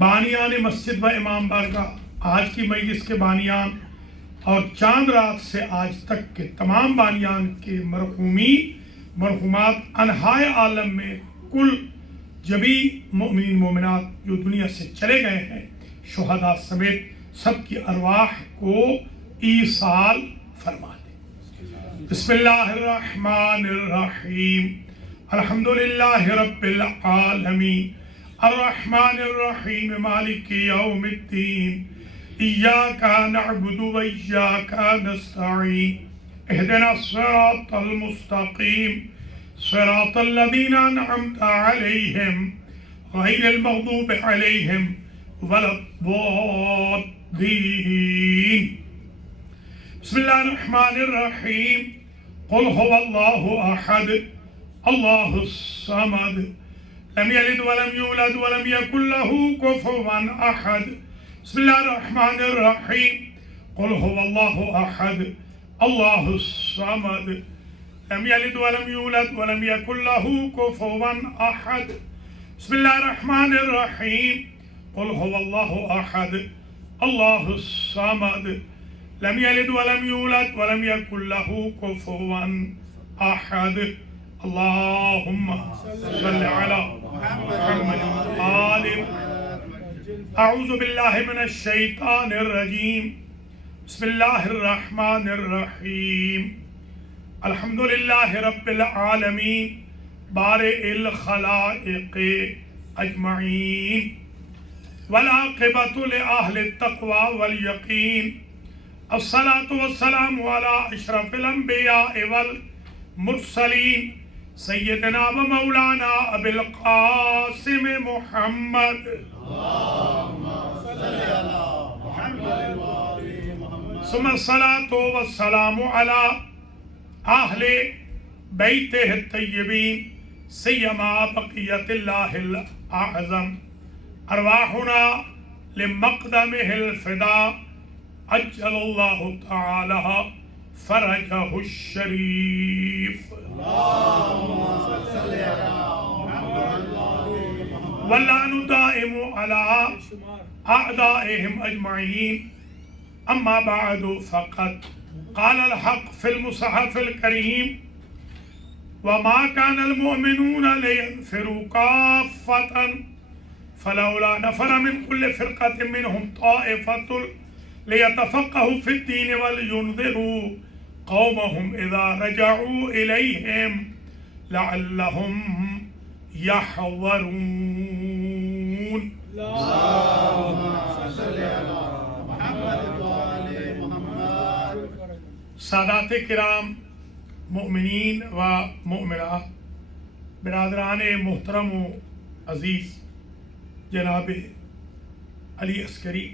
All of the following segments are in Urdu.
بانیان مسجد و امام بارگاہ، آج کی مجلس کے بانیان اور چاند رات سے آج تک کے تمام بانیان کے مرحومات انحائے عالم میں کل جبی مومنین مومنات جو دنیا سے چلے گئے ہیں، شہداء سمیت سب کی ارواح کو ایصال فرما دے۔ بسم اللہ الرحمن الرحیم، الحمدللہ رب العالمین، الرحمن الرحیم، مالک یوم الدین، ایاک نعبد و ایاک نستعین، اہدنا الصراط المستقیم، صراط الذین انعمت علیہم غیر المغضوب علیہم ولا الضالین۔ بسم اللہ الرحمن الرحیم، قل هو اللہ احد اللہ الصمد لم یلد ولم یولد ولم یکن له کفوا احد۔ بسم اللہ الرحمن الرحیم، قل هو اللہ احد اللہ الصمد لم یلد ولم یولد ولم یکن له کفوا احد۔ بسم اللہ الرحمن الرحیم، قل هو اللہ احد اللہ الصمد لم یلد ولم یولد ولم یکن له کفوا احد۔ اللہم صل علی محمد آل محمد۔ اعوذ باللہ من الشیطان الرجیم، بسم اللہ الرحمن الرحیم، الحمدللہ رب العالمین، بارئ الخلائق اجمعین، والعاقبۃ لأہل التقوی والیقین، الصلاة والسلام علی اشرف الانبیاء والمرسلین، سیدنا و مولانا ابی القاسم محمد، ثم الصلاة والسلام علی اہل بیتہ الطیبین، سیما بقیت اللہ الاعظم، ارواحنا لمقدمہ الفداء، عجل اللہ تعالی فرجہ الشریف، واللعن دائم علی اعدائهم اجمعین۔ اما بعد فقد قال الحق في المصحف الكريم، وما كان المؤمنون لينفروا كافة فلولا نفر من كل فرقة منهم طائفة ليتفقهوا في الدين ولينذروا قومهم إذا رجعوا إليهم لعلهم يحذرون۔ سادات کرام، مؤمنین و مؤمنات، برادران محترم و عزیز، جناب علی عسکری،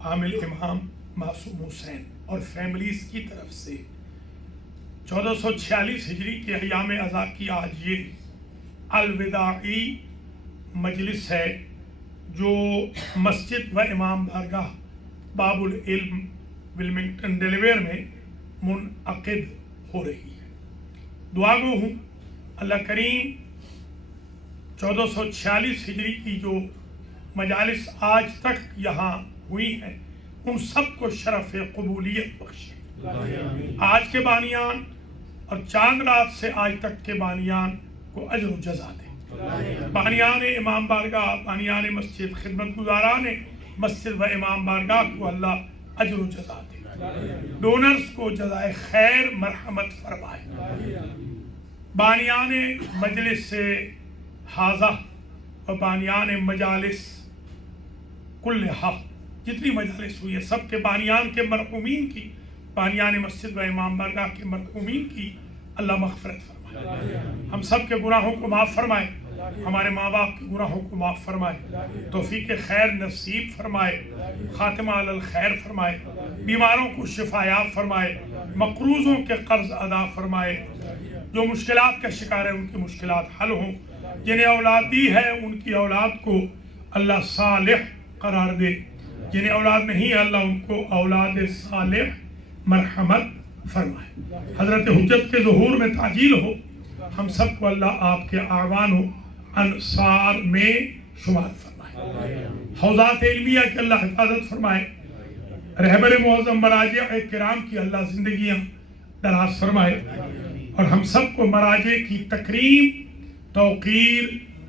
عامل امام، معصوم حسین اور فیملیز کی طرف سے 1446 ہجری کے ایام ازاں کی آج یہ الوداعی مجلس ہے جو مسجد و امام بارگاہ باب العلم ولمنگٹن ڈیلیویر میں منعقد ہو رہی ہے۔ دعا گو ہوں اللہ کریم 1446 ہجری کی جو مجالس آج تک یہاں ہوئی ہیں ان سب کو شرف قبولیت بخشے، آج کے بانیان اور چاند رات سے آج تک کے بانیان کو اجر و جزا دے۔ بانیان امام بارگاہ، بانیان مسجد، خدمت گزاران مسجد و امام بارگاہ کو اللہ اجر و جزا دے، ڈونرز کو جزائے خیر مرحمت فرمائے، بانیان مجلس سے حاضہ و بانیان مجالس کلہا، جتنی مجالس ہوئی ہے سب کے بانیان کے مرحومین کی، بانیان مسجد و امام بارگاہ کے مرحومین کی اللہ مغفرت فرمائے، ہم سب کے گناہوں کو معاف فرمائے، ہمارے ماں باپ کے گناہوں کو معاف فرمائے، توفیق خیر نصیب فرمائے، خاتمہ علی الخیر فرمائے، بیماروں کو شفا یاب فرمائے، مقروضوں کے قرض ادا فرمائے، جو مشکلات کا شکار ہے ان کی مشکلات حل ہوں، جنہیں اولاد دی ہے ان کی اولاد کو اللہ صالح قرار دے، جنہیں اولاد نہیں ہے اللہ ان کو اولاد صالح مرحمت فرمائے، حضرت حجت کے ظہور میں تعجیل ہو، ہم سب کو اللہ آپ کے اعوان و انصار میں شمار فرمائے۔ حوزات علمیہ کی اللہ حفاظت فرمائے، رہبر معظم مراجع کرام کی اللہ زندگیاں دراز فرمائے، اور ہم سب کو مراجع کی تکریم، توقیر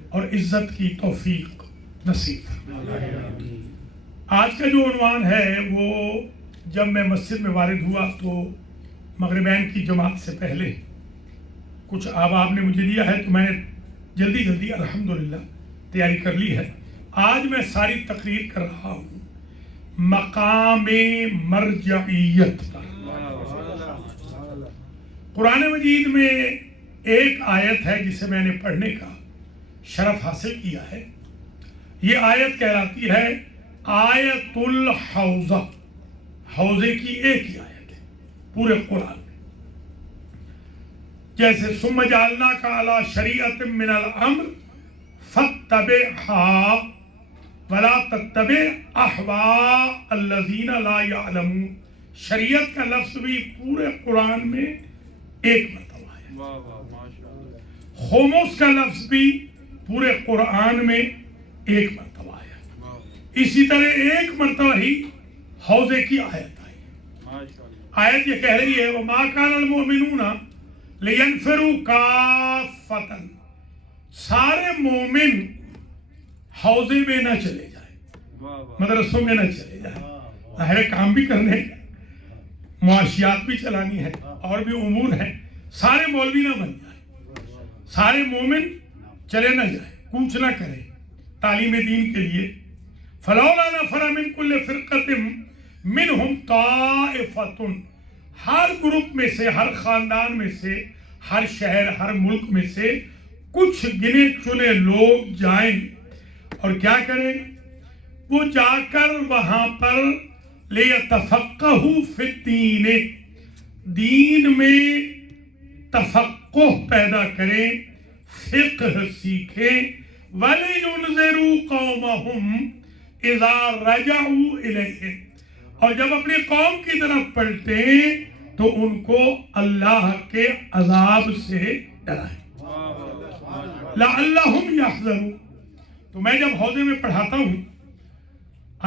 اور عزت کی توفیق نصیب فرمائے۔ آج کا جو عنوان ہے وہ جب میں مسجد میں وارد ہوا تو مغربین کی جماعت سے پہلے کچھ احباب نے مجھے دیا ہے، تو میں نے جلدی الحمدللہ تیاری کر لی ہے۔ آج میں ساری تقریر کر رہا ہوں مقام مرجعیت پر۔ قرآن مجید میں ایک آیت ہے جسے میں نے پڑھنے کا شرف حاصل کیا ہے۔ یہ آیت کہلاتی ہے آیت الحوضہ، حوضے کی ایک ہی آیت ہے پورے قرآن میں۔ جیسے ثم جعلناک علی شریعۃ من الامر فاتبعھا ولا تتبع اہواء الذین لا یعلمون، شریعت کا لفظ بھی پورے قرآن میں ایک مرتبہ ہے۔ خمس کا لفظ بھی پورے قرآن میں ایک مرتبہ ہے۔ اسی طرح ایک مرتبہ ہی حوضے کی آیت آئی۔ آیت یہ کہہ رہی ہے وما کان المؤمنون لینفروا کافۃ، سارے مومن حوضے میں نہ چلے جائیں، مدرسوں میں نہ چلے جائیں، ظاہر کام بھی کرنے ہیں، معاشیات بھی چلانی ہے، اور بھی امور ہیں، سارے مولوی نہ بن جائیں، سارے مومن چلے نہ جائیں، کوچ نہ کریں تعلیم دین کے لیے۔ فلولا نفر من کل فرقۃ منہم طائفۃ، ہر گروپ میں سے، ہر خاندان میں سے، ہر شہر، ہر ملک میں سے کچھ گنے چنے لوگ جائیں اور کیا کریں؟ وہ جا کر وہاں پر لِيَتَفَقَّهُوا فِي الدِّينِ، دین میں تفقہ پیدا کریں، فقہ سیکھیں، وَلِيُنذِرُوا قَوْمَهُمْ إِذَا رَجَعُوا إِلَيْهِمْ، اور جب اپنی قوم کی طرف پلٹیں تو ان کو اللہ کے عذاب سے ڈرائیں۔ لَعَلَّهُمْ يَحْذَرُونَ۔ تو میں جب حوضے میں پڑھاتا ہوں،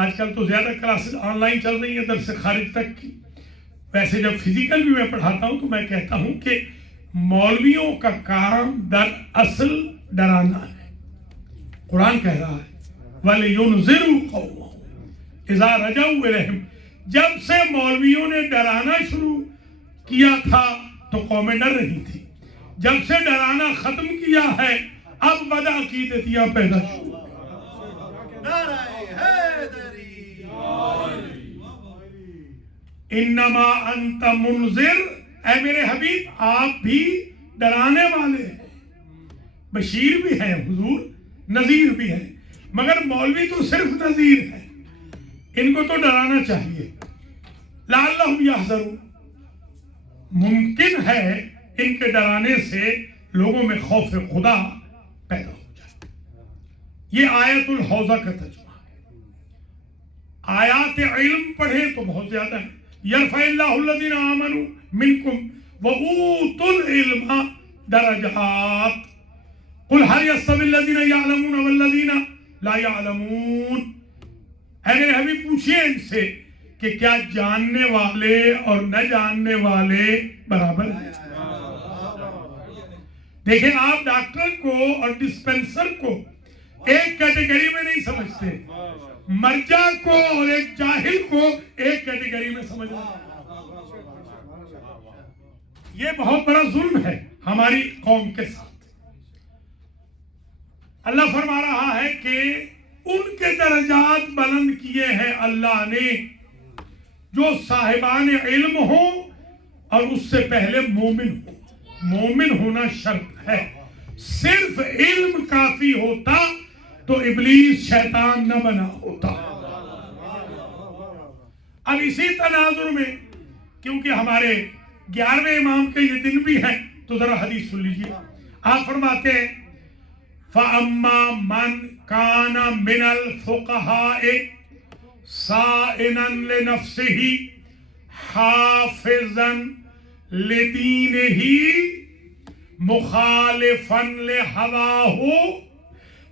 آج کل تو زیادہ کلاسز آن لائن چل رہی ہیں درس خارج تک کی، ویسے جب فزیکل بھی میں پڑھاتا ہوں تو میں کہتا ہوں کہ مولویوں کا کام در اصل ڈرانا ہے۔ قرآن کہہ رہا ہے وَلِيُنذِرُوا قَوْمَهُمْ إِذَا رَجَعُوا إِلَيْهِمْ، جب سے مولویوں نے ڈرانا شروع کیا تھا تو قومیں ڈر رہی تھی، جب سے ڈرانا ختم کیا ہے اب بدعقیدتیاں پیدا شروع۔ انما انت منذر، اے میرے حبیب آپ بھی ڈرانے والے ہیں، بشیر بھی ہیں حضور، نذیر بھی ہیں، مگر مولوی تو صرف نذیر ہے، ان کو تو ڈرانا چاہیے۔ لعلہم یحذرون، ممکن ہے ان کے ڈرانے سے لوگوں میں خوف خدا پیدا ہو جائے۔ یہ آیت الحوضہ کا ترجمہ ہے۔ آیات علم پڑھیں تو بہت زیادہ ہیں۔ یرفع اللہ الذین آمنوا منکم وأوتوا العلم درجات قل هل يستوی الذین یعلمون والذین لا یعلمون، اے میرے حبیب پوچھئے ان سے کہ کیا جاننے والے اور نہ جاننے والے برابر ہیں؟ دیکھیں آپ ڈاکٹر کو اور ڈسپینسر کو ایک کیٹیگری میں نہیں سمجھتے، مرجع کو اور ایک جاہل کو ایک کیٹیگری میں سمجھتے۔ یہ بہت بڑا ظلم ہے ہماری قوم کے ساتھ۔ اللہ فرما رہا ہے کہ ان کے درجات بلند کیے ہیں اللہ نے جو صاحبان علم ہوں اور اس سے پہلے مومن ہوں۔ مومن ہونا شرط ہے، صرف علم کافی ہوتا تو ابلیس شیطان نہ بنا ہوتا۔ اب اسی تناظر میں کیونکہ ہمارے 11ویں امام کے یہ دن بھی ہیں تو ذرا حدیث سن لیجیے۔ آپ فرماتے ہیں فَأَمَّا مَنْ كَانَ مِنَ الْفُقَهَاءِ صَائِنًا لِنَفْسِهِ حَافِظًا لِدِينِهِ مُخَالِفًا لِهَوَاهُ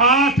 8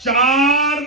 4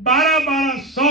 1200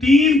3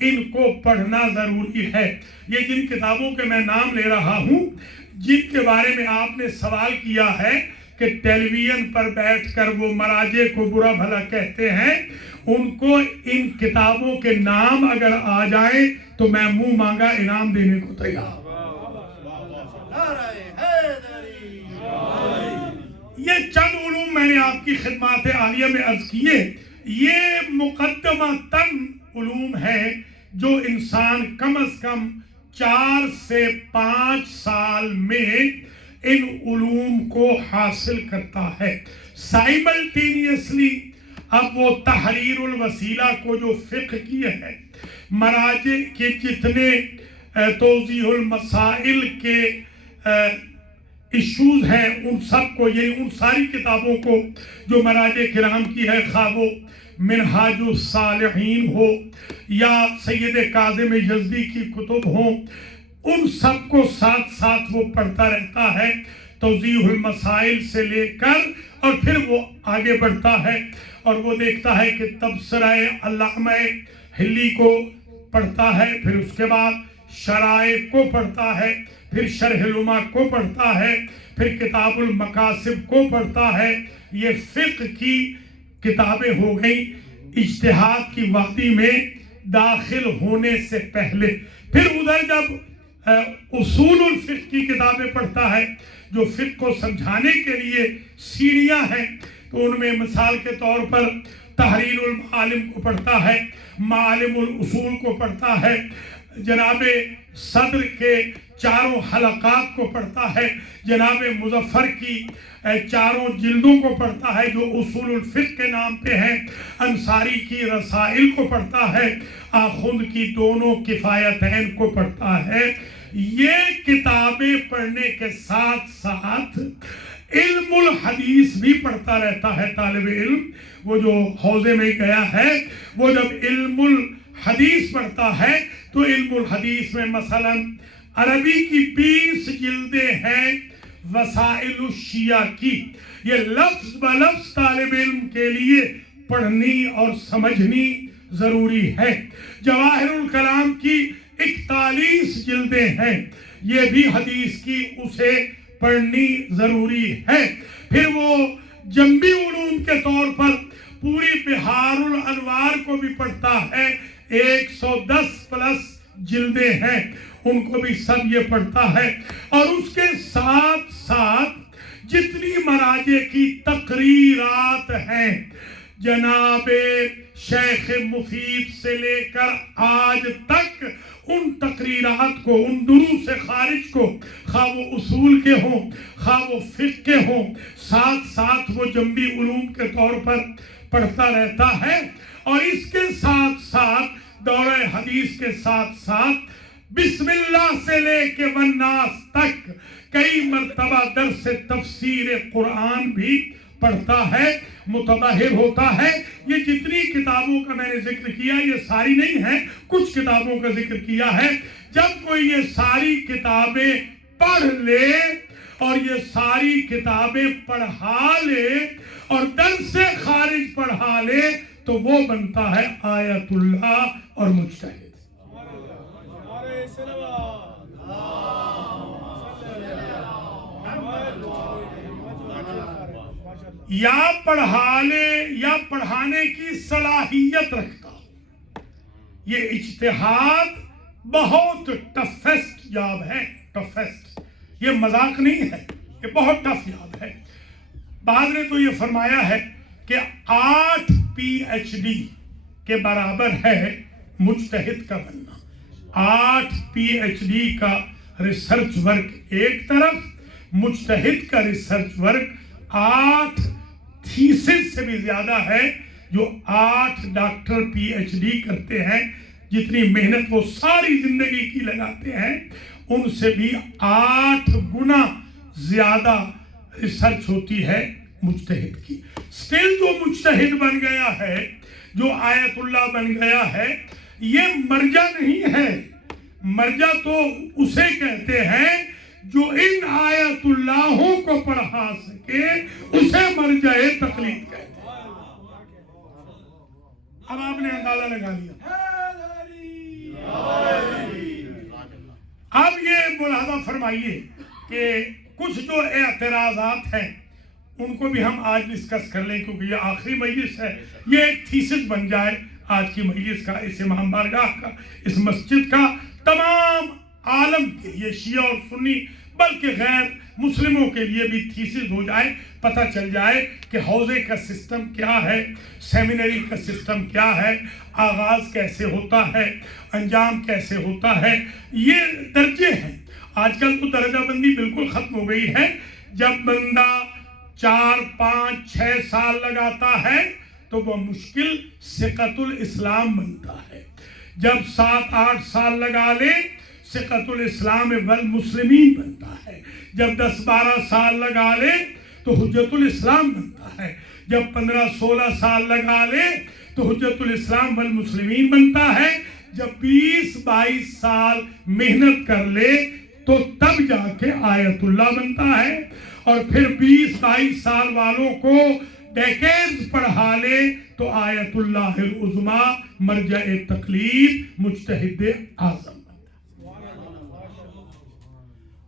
ان کو پڑھنا ضروری ہے۔ یہ جن کتابوں کے میں نام لے رہا ہوں، جن کے بارے میں آپ نے سوال کیا ہے کہ ٹیلی ویژن پر بیٹھ کر وہ مراجع کو برا بھلا کہتے ہیں، ان کو ان کتابوں کے نام اگر آ جائیں تو میں منہ مانگا انعام دینے کو تیار۔ یہ چند علوم میں نے آپ کی خدمات عالیہ میں عرض کیے۔ یہ مقدمتاً علوم ہیں جو انسان کم از کم 4 سے 5 سال میں ان علوم کو حاصل کرتا ہے۔ سائملٹینیسلی اب وہ تحریر الوسیلہ کو جو فقہ کی ہے، مراجع کے جتنے توضیح المسائل کے ایشوز ہیں، ان سب کو، یعنی ان ساری کتابوں کو جو مراجع کرام کی ہے، خواہ وہ منہاج الصالحین ہو یا سید کاظم یزدی کی کتب ہوں، ان سب کو ساتھ ساتھ وہ پڑھتا رہتا ہے، توضیح المسائل سے لے کر، اور پھر وہ آگے بڑھتا ہے اور وہ دیکھتا ہے کہ تبصرہ علامہ حلی کو پڑھتا ہے، پھر اس کے بعد شرائع کو پڑھتا ہے، پھر شرح لمع کو پڑھتا ہے، پھر کتاب المقاصد کو پڑھتا ہے۔ یہ فقہ کی کتابیں ہو گئیں اجتہاد کی وادی میں داخل ہونے سے پہلے۔ پھر ادھر جب اصول الفقہ کی کتابیں پڑھتا ہے جو فقہ کو سمجھانے کے لیے سیڑھیاں ہیں، تو ان میں مثال کے طور پر تحریر المعالم کو پڑھتا ہے، معالم الاصول کو پڑھتا ہے، جناب صدر کے 4 حلقات کو پڑھتا ہے، جناب مظفر کی 4 جلدوں کو پڑھتا ہے جو اصول الفقہ کے نام پہ ہیں، انصاری کی رسائل کو پڑھتا ہے، آخوند کی دونوں کفایتین کو پڑھتا ہے۔ یہ کتابیں پڑھنے کے ساتھ ساتھ علم الحدیث بھی پڑھتا رہتا ہے طالب علم۔ وہ جو حوزے میں گیا ہے، وہ جب علم الحدیث پڑھتا ہے تو علم الحدیث میں مثلا عربی کی 20 جلدیں ہیں وسائل الشیعہ کی، یہ لفظ بلفظ طالب علم کے لیے پڑھنی اور سمجھنی ضروری ہے۔ جواہر الکلام کی 41 جلدیں ہیں، یہ بھی حدیث کی، اسے پڑھنی ضروری ہے۔ پھر وہ جنبی علوم کے طور پر پوری بحار الانوار کو بھی پڑھتا ہے، 110+ جلدیں ہیں، ان کو بھی سب یہ پڑھتا ہے۔ اور اس کے ساتھ ساتھ جتنی مراجع کی تقریرات ہیں، جناب شیخ مفید سے لے کر آج تک، ان تقریرات کو، ان دروس خارج کو، خواہ وہ اصول کے ہوں، خواہ وہ فقہ کے ہوں، ساتھ ساتھ وہ جنبی علوم کے طور پر پڑھتا رہتا ہے۔ اور اس کے ساتھ ساتھ دورہ حدیث کے ساتھ ساتھ بسم اللہ سے لے کے والناس تک کئی مرتبہ درس تفسیر قرآن بھی پڑھتا ہے، متبحر ہوتا ہے۔ یہ جتنی کتابوں کا میں نے ذکر کیا، یہ ساری نہیں ہے، کچھ کتابوں کا ذکر کیا ہے۔ جب کوئی یہ ساری کتابیں پڑھ لے اور یہ ساری کتابیں پڑھا لے اور درس خارج پڑھا لے تو وہ بنتا ہے آیت اللہ اور مجتہد۔ یا پڑھا لے یا پڑھانے کی صلاحیت رکھتا۔ یہ اجتہاد بہت ٹفیسٹ جاب ہے، ٹفیسٹ، یہ مذاق نہیں ہے، یہ بہت ٹف جاب ہے۔ بعض نے تو یہ فرمایا ہے کہ 8 PhD کے برابر ہے مجتہد کا بننا۔ 8 PhD کا ریسرچ ورک ایک طرف، مجتہد کا ریسرچ ورک 8 تھیسس سے بھی زیادہ ہے، جو 8 ڈاکٹر PhD کرتے ہیں، جتنی محنت وہ ساری زندگی کی لگاتے ہیں، ان سے بھی 8 گنا زیادہ ریسرچ ہوتی ہے مجتہد کی۔ سٹل جو مجتہد بن گیا ہے، جو آیت اللہ بن گیا ہے، یہ مرجع نہیں ہے۔ مرجع تو اسے کہتے ہیں جو ان آیت اللہوں کو پڑھا سکے، اسے مرجع تقلید کہتے ہیں۔ اب آپ نے اندازہ لگا لیا اب یہ ملاحظہ فرمائیے کہ کچھ جو اعتراضات ہیں ان کو بھی ہم آج ڈسکس کر لیں، کیونکہ یہ آخری مجلس ہے، یہ ایک تھیسس بن جائے آج کی مجلس کا، اس امام بارگاہ کا، اس مسجد کا، تمام عالم کے لیے، شیعہ اور سنی بلکہ غیر مسلموں کے لیے بھی تھیسس ہو جائے، پتہ چل جائے کہ حوضے کا سسٹم کیا ہے، سیمینری کا سسٹم کیا ہے، آغاز کیسے ہوتا ہے، انجام کیسے ہوتا ہے، یہ درجے ہیں۔ آج کل تو درجہ بندی بالکل ختم ہو گئی ہے۔ جب بندہ 4 5 6 سال لگاتا ہے تو وہ مشکل ثقۃ الاسلام بنتا ہے۔ جب 7 8 سال لگا لے ثقۃ الاسلام والمسلمین بنتا ہے۔ جب 10 12 سال لگا لے تو حجت الاسلام بنتا ہے۔ جب 15 16 سال لگا لے تو حجت الاسلام والمسلمین بنتا ہے۔ جب 20 22 سال محنت کر لے تو تب جا کے آیت اللہ بنتا ہے، اور پھر 20 22 سال والوں کو ڈیکیڈز پڑھا لے تو آیت اللہ العظمیٰ مرجع تقلید مجتہد اعظم بنتا ہے۔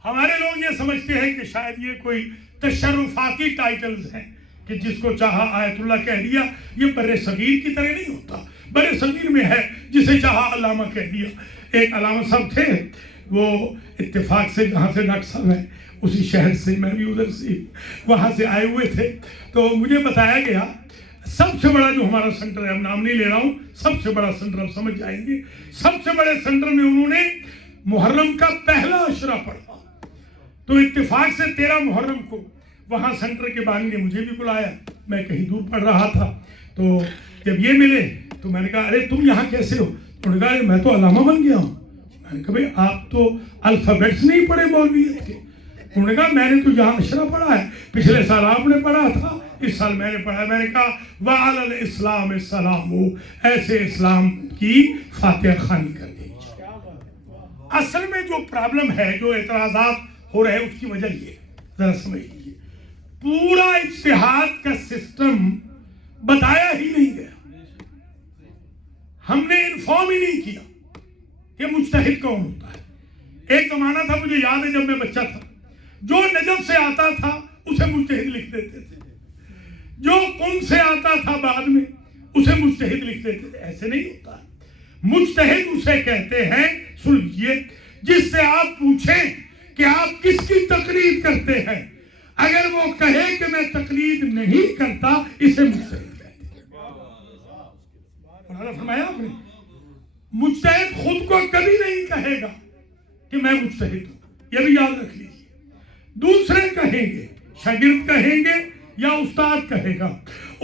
ہمارے لوگ یہ سمجھتے ہیں کہ شاید یہ کوئی تشرفاتی ٹائٹلز ہیں کہ جس کو چاہا آیت اللہ کہہ دیا۔ یہ بر صغیر کی طرح نہیں ہوتا۔ بر صغیر میں ہے جسے چاہا علامہ کہہ دیا۔ ایک علامہ صاحب تھے، وہ اتفاق سے جہاں سے ڈاکٹر صاحب ہیں اسی شہر سے، میں بھی ادھر سے وہاں سے آئے ہوئے تھے، تو مجھے بتایا گیا سب سے بڑا جو ہمارا سینٹر ہے، اب نام نہیں لے رہا ہوں، سب سے بڑا سینٹر آپ سمجھ جائیں گے، سب سے بڑے سینٹر میں انہوں نے محرم کا پہلا عشرہ پڑھا۔ تو اتفاق سے 13 محرم کو وہاں سینٹر کے بانی نے مجھے بھی بلایا، میں کہیں دور پڑھ رہا تھا، تو جب یہ ملے تو میں نے کہا ارے تم یہاں کیسے ہو؟ انہوں نے کہا میں تو علامہ بن گیا ہوں۔ میں نے کہا بھئی آپ تو الفابیٹس نہیں پڑھے مولویت کے۔ انہوں نے کہا میں نے تو یہاں عشرہ پڑھا ہے، پچھلے سال آپ نے پڑھا تھا، اس سال میں نے پڑھا۔ میں نے کہا وَعَلَى الْإِسْلَامِ السَّلَامُ، ایسے اسلام کی فاتحہ خوانی کر دی۔ اصل میں جو پرابلم ہے، جو اعتراضات ہو رہے ہیں، اس کی وجہ یہ ذرا سمجھ لیجیے، پورا اجتہاد کا سسٹم بتایا ہی نہیں گیا، ہم نے انفارم ہی نہیں کیا کہ مجتہد کون ہوتا ہے۔ ایک زمانہ تھا، مجھے یاد ہے جب میں بچہ تھا، جو نجف سے آتا تھا اسے مجتہد لکھ دیتے تھے، جو قم سے آتا تھا بعد میں اسے مجتہد لکھ دیتے تھے۔ ایسے نہیں ہوتا۔ مجتہد اسے کہتے ہیں، سن لیجیے، جس سے آپ پوچھیں کہ آپ کس کی تقلید کرتے ہیں، اگر وہ کہے کہ میں تقلید نہیں کرتا، اسے مجتہد کہتے ہیں۔ انہوں نے فرمایا آپ نے، مجتہد خود کو کبھی نہیں کہے گا کہ میں مجتہد ہوں، یہ بھی یاد رکھ لیجیے۔ دوسرے کہیں گے، شاگرد کہیں گے یا استاد کہے گا۔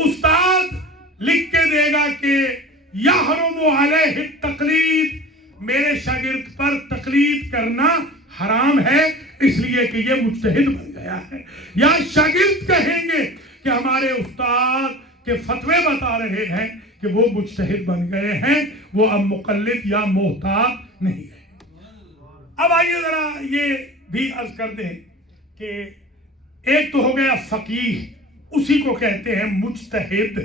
استاد لکھ کے دے گا کہ یحرم علیہ التقلید، میرے شاگرد پر تقلید کرنا حرام ہے اس لیے کہ یہ مجتہد بن گیا ہے۔ یا شاگرد کہیں گے کہ ہمارے استاد کے فتوے بتا رہے ہیں کہ وہ مجتہد بن گئے ہیں، وہ اب مقلد یا محتاط نہیں ہے۔ اب آئیے ذرا یہ بھی عرض کر دیں کہ ایک تو ہو گیا فقیہ، اسی کو کہتے ہیں مجتہد،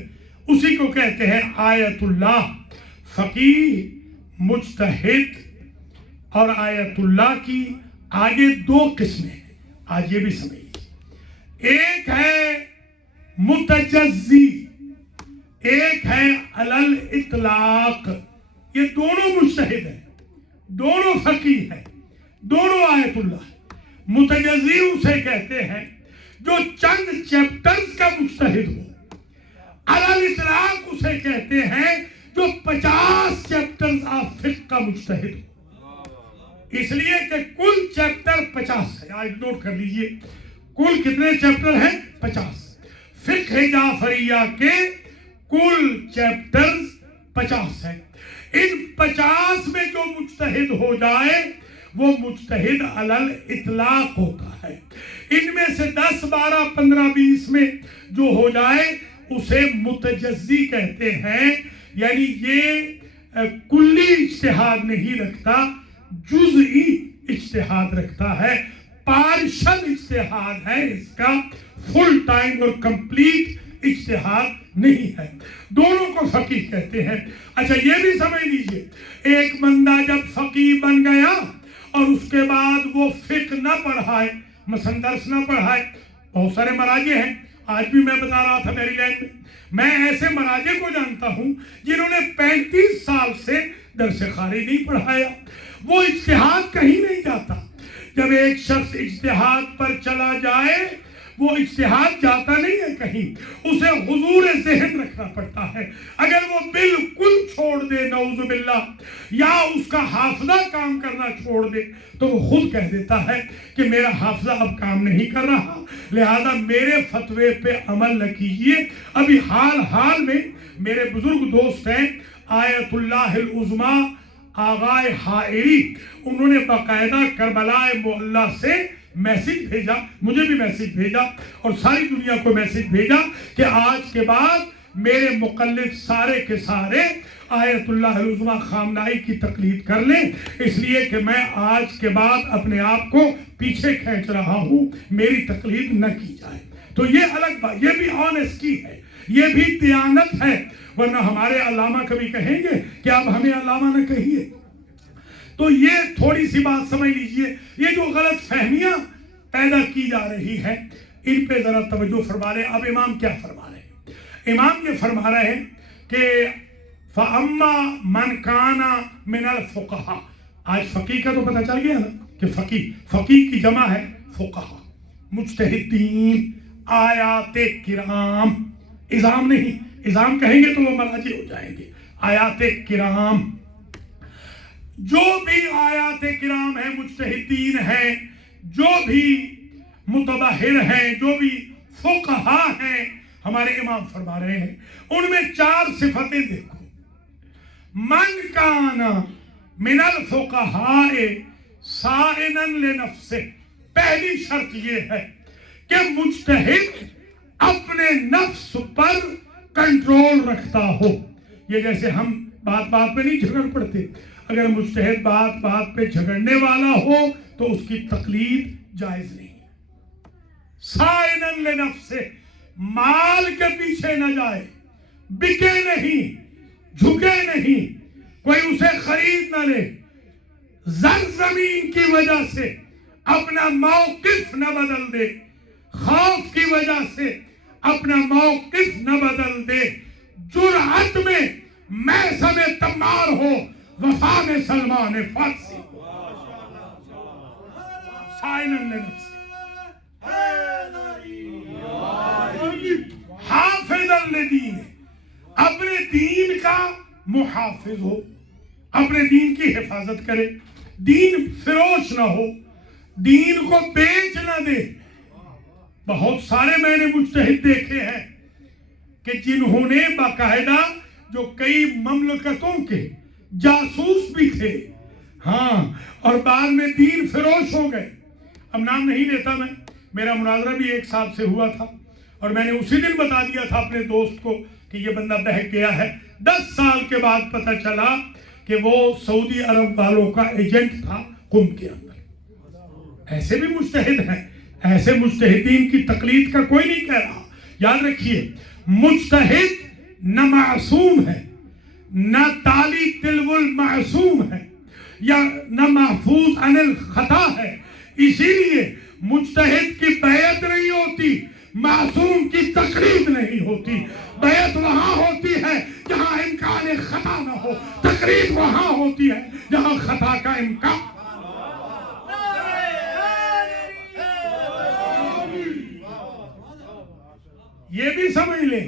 اسی کو کہتے ہیں آیت اللہ۔ فقیہ، مجتہد اور آیت اللہ کی آگے 2 قسمیں ہیں، آج یہ بھی سمجھیے۔ ایک ہے متجزی، ایک ہے علی الاطلاق۔ یہ دونوں مجتہد ہیں، دونوں فقیہ ہیں، دونوں آیت اللہ۔ متجزی اسے کہتے ہیں جو چند چیپٹرز کا مجتہد ہو۔ علی الاطلاق اسے کہتے ہیں جو 50 چیپٹرز آف فقہ کا مجتہد ہو، اس لیے کہ کل چیپٹر 50 ہے۔ آج نوٹ کر لیجئے، کل کتنے چیپٹر ہیں؟ 50۔ فقہ جعفریہ کے کل چیپٹرز 50 ہیں۔ ان 50 میں جو مجتہد ہو جائے وہ مجتہد علی الاطلاق ہوتا ہے۔ ان میں سے 10 12 15 20 میں جو ہو جائے اسے متجزی کہتے ہیں، یعنی یہ کلی اجتہاد نہیں رکھتا، جزئی اجتہاد رکھتا ہے، پارشل اجتہاد ہے اس کا، فل ٹائم اور کمپلیٹ اجتہاد نہیں ہے. دونوں کو فقیہ کہتے ہیں. اچھا یہ بھی سمجھ لیجئے، ایک بندہ جب فقیہ بن گیا اور اس کے بعد وہ فقہ نہ پڑھائے، مثلا درس نہ پڑھائے، بہت سارے مراجع ہیں. آج بھی میں بتا رہا تھا میری لائن میں ایسے مراجع کو جانتا ہوں جنہوں نے 35 سال سے درس خارج نہیں پڑھایا. وہ اجتہاد کہیں نہیں جاتا. جب ایک شخص اجتہاد پر چلا جائے وہ اجتہاد جاتا نہیں ہے کہیں، اسے حضور ذہن رکھنا پڑتا ہے. اگر وہ بالکل چھوڑ دے نعوذ باللہ، یا اس کا حافظہ کام کرنا چھوڑ دے، تو وہ خود کہہ دیتا ہے کہ میرا حافظہ اب کام نہیں کر رہا، لہذا میرے فتوے پہ عمل نہ کیجیے. ابھی حال میں میرے بزرگ دوست ہیں آیت اللہ العظمیٰ آغائے حائری، انہوں نے باقاعدہ کربلا معلیٰ سے میسیج بھیجا، مجھے بھی میسیج بھیجا اور ساری دنیا کو میسیج بھیجا کہ آج کے بعد میرے مقلد سارے کے سارے آیت اللہ العظمیٰ خامنائی کی تقلید کر لیں، اس لیے کہ میں آج کے بعد اپنے آپ کو پیچھے کھینچ رہا ہوں، میری تقلید نہ کی جائے. تو یہ الگ بات، یہ بھی آنیسٹی ہے، یہ بھی دیانت ہے. ورنہ ہمارے علامہ کبھی کہیں گے کہ آپ ہمیں علامہ نہ کہیے. تو یہ تھوڑی سی بات سمجھ لیجئے، یہ جو غلط فہمیاں پیدا کی جا رہی ہیں ان پہ ذرا توجہ فرما لیں. اب امام کیا فرما رہے ہیں؟ امام یہ فرما رہے ہیں کہ فَأَمَّا مَنْ كَانَ مِنَ الْفُقَهَا. آج فقیہ کا تو پتہ چل گیا نا کہ فقیہ کی جمع ہے فقہا، مجتہدین، آیات کرام. اظام نہیں، اظام کہیں گے تو وہ مراجع ہو جائیں گے. آیات کرام، جو بھی آیات کرام ہیں، مجتہدین ہیں، جو بھی متبحر ہیں، جو بھی فقہا ہیں، ہمارے امام فرما رہے ہیں ان میں 4 صفتیں دیکھو. من کان من الفقہاء سائلا لنفسہ، پہلی شرط یہ ہے کہ مجتہد اپنے نفس پر کنٹرول رکھتا ہو. یہ جیسے ہم بات پہ نہیں جھگڑ پڑتے، اگر مجتہد بات پہ جھگڑنے والا ہو تو اس کی تقلید جائز نہیں. سائلا لنفسہ، مال کے پیچھے نہ جائے، بکے نہیں، جھکے نہیں، کوئی اسے خرید نہ لے، زر زمین کی وجہ سے اپنا موقف نہ بدل دے، خوف کی وجہ سے اپنا موقف نہ بدل دے، جرأت میں میثم تمار ہو، وفا میں سلمان فارسی. سائلا لنفسہ، حافظا لدین، اپنے دین کا محافظ ہو، اپنے دین کی حفاظت کرے، دین فروش نہ ہو، دین کو بیچ نہ دے. بہت سارے میں نے مجتہد دیکھے ہیں کہ جنہوں نے باقاعدہ، جو کئی مملکتوں کے جاسوس بھی تھے، ہاں، اور بعد میں دین فروش ہو گئے. اب نام نہیں لیتا میں، میرا مناظرہ بھی ایک صاحب سے ہوا تھا اور میں نے اسی دن بتا دیا تھا اپنے دوست کو کہ یہ بندہ بہک گیا ہے. 10 سال کے بعد پتہ چلا کہ وہ سعودی عرب والوں کا ایجنٹ تھا قم کے اندر. ایسے بھی مجتہد ہیں، ایسے مجتہدین کی تقلید کا کوئی نہیں کہہ رہا. یاد رکھیے، مجتہد نہ معصوم ہے، نہ تالی تلو المعصوم ہے، یا نہ محفوظ عن الخطا ہے. اسی لیے مجتہد کی بیعت نہیں ہوتی، معصوم کی تقلید نہیں ہوتی. بیعت وہاں ہوتی ہے جہاں امکان خطا نہ ہو، تقلید وہاں ہوتی ہے جہاں خطا کا امکان. یہ بھی سمجھ لیں،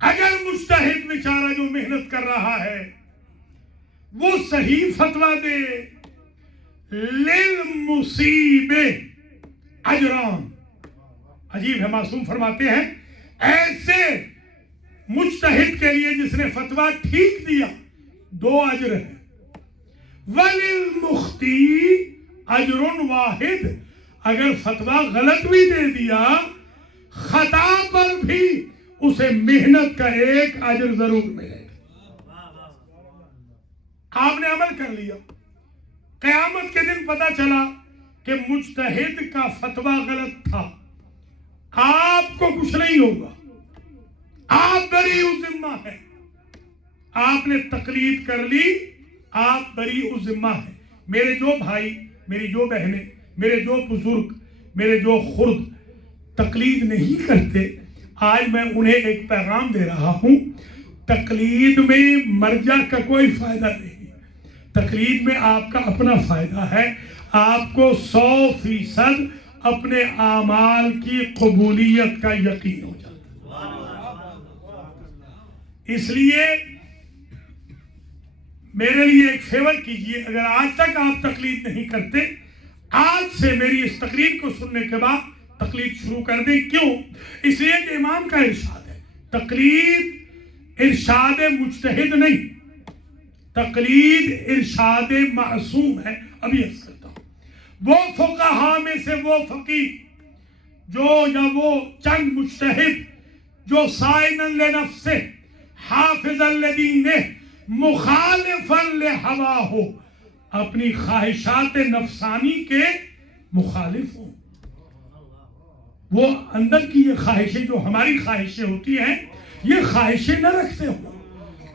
اگر مجتہد بیچارہ جو محنت کر رہا ہے وہ صحیح فتویٰ دے، للمصیب اجران. عجیب ہے، معصوم فرماتے ہیں ایسے مجتہد کے لیے جس نے فتویٰ ٹھیک دیا 2 اجر ہیں. وللمختی اجر واحد، اگر فتویٰ غلط بھی دے دیا، خطا پر بھی اسے محنت کا 1 اجر ضرور ملے. آپ نے عمل کر لیا، قیامت کے دن پتا چلا کہ مجتہد کا فتویٰ غلط تھا، آپ کو کچھ نہیں ہوگا، آپ بری ذمہ ہیں. آپ نے تقلید کر لی، آپ بری ذمہ ہیں. میرے جو بھائی، میری جو بہنیں، میرے جو بزرگ، میرے جو خرد تقلید نہیں کرتے، آج میں انہیں ایک پیغام دے رہا ہوں. تقلید میں مرجع کا کوئی فائدہ نہیں. تقلید میں آپ کا اپنا فائدہ ہے. آپ کو 100% اپنے اعمال کی قبولیت کا یقین ہو جاتا ہے. اس لیے میرے لیے ایک فیور کیجئے، اگر آج تک آپ تقلید نہیں کرتے، آج سے میری اس تقریر کو سننے کے بعد تقلید شروع کر دیں. کیوں؟ اس لیے کہ امام کا ارشاد ہے. تقلید ارشاد مجتہد نہیں، تقلید ارشاد معصوم ہے. ابھی عرض کرتا ہوں، وہ فقہا میں سے وہ فقیہ جو، یا وہ چند مجتہد جو سائنا لنفسہ حافظا لدینہ مخالفا لہواہ، اپنی خواہشات نفسانی کے مخالف ہوں. وہ اندر کی یہ خواہشیں جو ہماری خواہشیں ہوتی ہیں، یہ خواہشیں نہ رکھتے ہو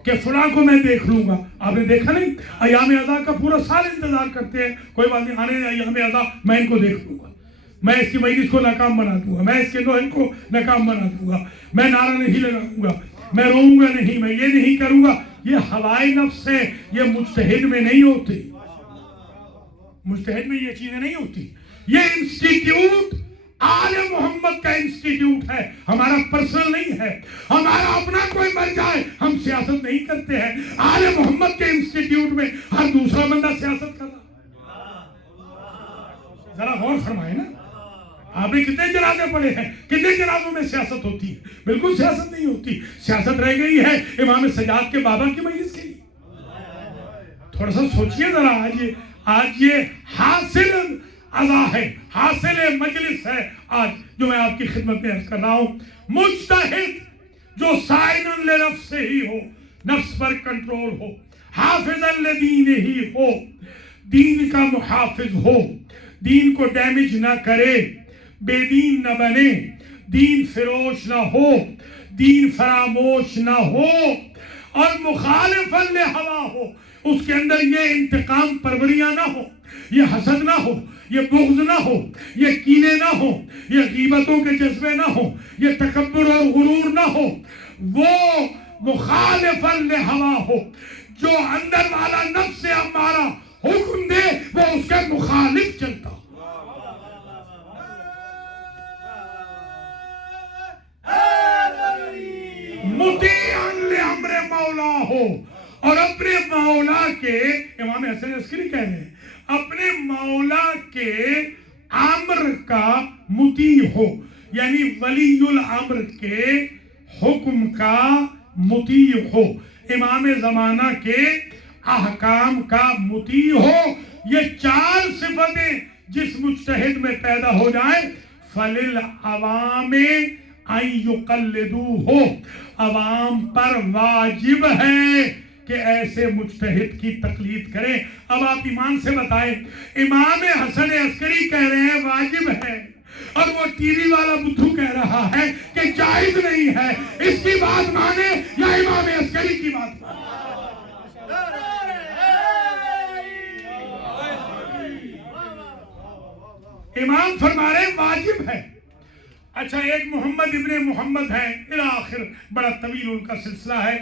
کہ فلاں کو میں دیکھ لوں گا. آپ نے دیکھا نہیں، ایام عزا کا پورا سال انتظار کرتے ہیں، کوئی بات نہیں، آنے ایام عزا میں ان کو دیکھ لوں گا، میں اس کی مجلس کو ناکام بنا دوں گا، میں اس کے نوحن کو ناکام بنا دوں گا، میں نعرہ نہیں لگاؤں گا، میں روؤں گا نہیں، میں یہ نہیں کروں گا. یہ ہوائے نفس ہے، یہ مجتہد میں نہیں ہوتی. مجتہد میں یہ چیزیں نہیں ہوتی. یہ انسٹیٹیوٹ آل محمد کا انسٹیٹیوٹ ہے، ہمارا پرسنل نہیں ہے، ہمارا اپنا کوئی مرجع ہے. ہم سیاست نہیں کرتے ہیں. آل محمد کے انسٹیٹیوٹ میں ہر دوسرا بندہ سیاست کر رہا. ذرا غور فرمائے نا، آپ نے کتنے جنازے پڑھے ہیں، کتنے جنازوں میں سیاست ہوتی ہے؟ بالکل سیاست نہیں ہوتی. سیاست رہ گئی ہے امام سجاد کے بابا کی مجلس کے لیے. تھوڑا سا سوچئے ذرا. آج یہ حاصل عزا ہے، حاصل مجلس ہے آج جو میں آپ کی خدمت میں عرض کر رہا ہوں. مجتہد جو سائنا لنفسہ ہی ہو، نفس پر کنٹرول ہو، حافظا لدینہ ہی ہو، دین کا محافظ ہو، دین کو ڈیمیج نہ کرے، بے دین نہ بنے، دین فروش نہ ہو، دین فراموش نہ ہو، اور مخالفا لہوا ہو. اس کے اندر یہ انتقام پروریاں نہ ہو، یہ حسد نہ ہو، یہ بغض نہ ہو، یہ کینے نہ ہو، یہ غیبتوں کے جذبے نہ ہو، یہ تکبر اور غرور نہ ہو. وہ مخالفا لہوا ہو، جو اندر والا نفس امارہ حکم دے وہ اس کے مخالف چلتا ہو. مطیعا لامر مولا ہو، اور اپنے مولا کے، امام حسن عسکری کہہ رہے ہیں، اپنے مولا کے امر کا مطیع ہو، یعنی ولی الامر کے حکم کا مطیع ہو، امام زمانہ کے احکام کا مطیع ہو. یہ 4 صفتیں جس مجتہد میں پیدا ہو جائیں، فَلِلْعَوَامِ أَن يُقَلِّدُوهُ، عوام پر واجب ہے کہ ایسے مجتہد کی تقلید کریں. اب آپ ایمان سے بتائیں، امام حسن عسکری کہہ رہے ہیں واجب ہے، اور وہ ٹی وی والا بدھو کہہ رہا ہے کہ جائز نہیں ہے. اس کی بات مانے یا امام عسکری کی بات مانے؟ امام فرما رہے واجب ہے. اچھا، ایک محمد ابن محمد ہے، الاخر بڑا طویل ان کا سلسلہ ہے.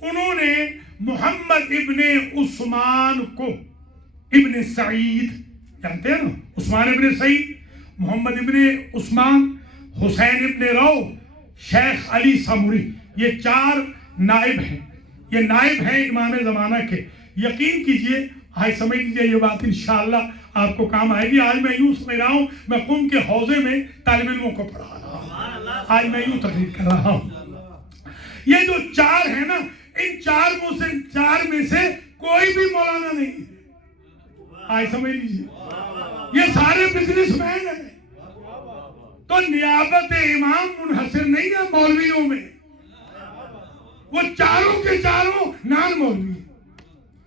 انہوں نے محمد ابن عثمان کو، ابن سعید جانتے ہیں نا، عثمان ابن سعید، محمد ابن عثمان، حسین ابن رو، شیخ علی ساموری، یہ 4 نائب ہیں. یہ نائب ہیں امام زمانہ کے. یقین کیجئے، آج سمجھ لیجئے یہ بات انشاءاللہ آپ کو کام آئے گی. آج میں یوں سمجھ رہا ہوں میں قم کے حوضے میں طالب علموں کو پڑھا رہا ہوں. آج میں یوں تقریر کر رہا ہوں. یہ جو 4 ہیں نا، ان 4 میں سے کوئی بھی مولانا نہیں. آج سمجھ لیجئے، یہ سارے بزنس مین ہیں. تو نیابت امام منحصر نہیں ہے مولویوں میں. وہ 4 کے 4 نان مولوی،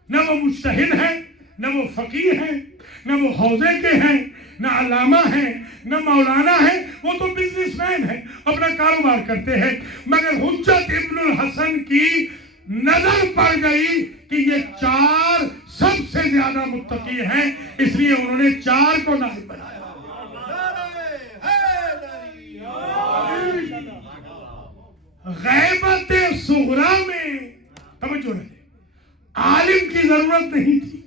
نہ وہ مجتہد ہیں، نہ وہ فقیہ ہیں، نہ وہ حوضے کے ہیں، نہ علامہ ہیں، نہ مولانا ہیں، وہ تو بزنس مین ہیں، اپنا کاروبار کرتے ہیں، مگر حجت ابن الحسن کی نظر پڑ گئی کہ یہ 4 سب سے زیادہ متقی ہیں، اس لیے انہوں نے 4 کو نائب بنایا۔ غیبت صغریٰ میں توجہ رہے، عالم کی ضرورت نہیں تھی۔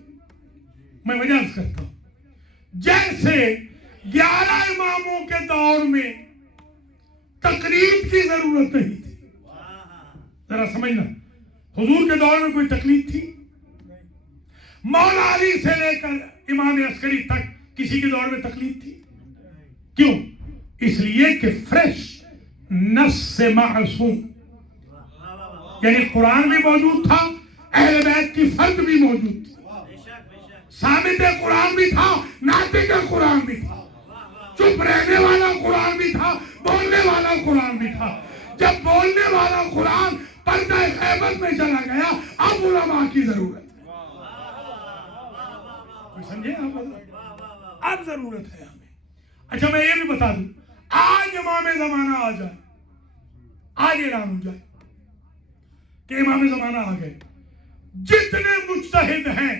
میں مجاز کرتا ہوں، جیسے 11 اماموں کے دور میں تقلید کی ضرورت نہیں تھی۔ ذرا سمجھنا، حضور کے دور میں کوئی تقلید تھی؟ مولا علی سے لے کر امام عسکری تک کسی کے دور میں تقلید تھی؟ کیوں؟ اس لیے کہ فریش نص سے معصوم، یعنی قرآن بھی موجود تھا، اہل بیت کی فرد بھی موجود تھی، ثابت قرآن بھی تھا، ناطق قرآن بھی تھا، چپ رہنے والا قرآن بھی تھا، بولنے والا قرآن بھی تھا۔ جب بولنے والا قرآن پردہ غیبت میں چلا گیا، اب علماء کی ضرورت ہے۔ کوئی سمجھے اب ضرورت ہے ہمیں۔ اچھا میں یہ بھی بتا دوں، آج امام زمانہ آ جائے، آج اعلان ہو جائے کہ امام زمانہ آ گئے، جتنے مجتہد ہیں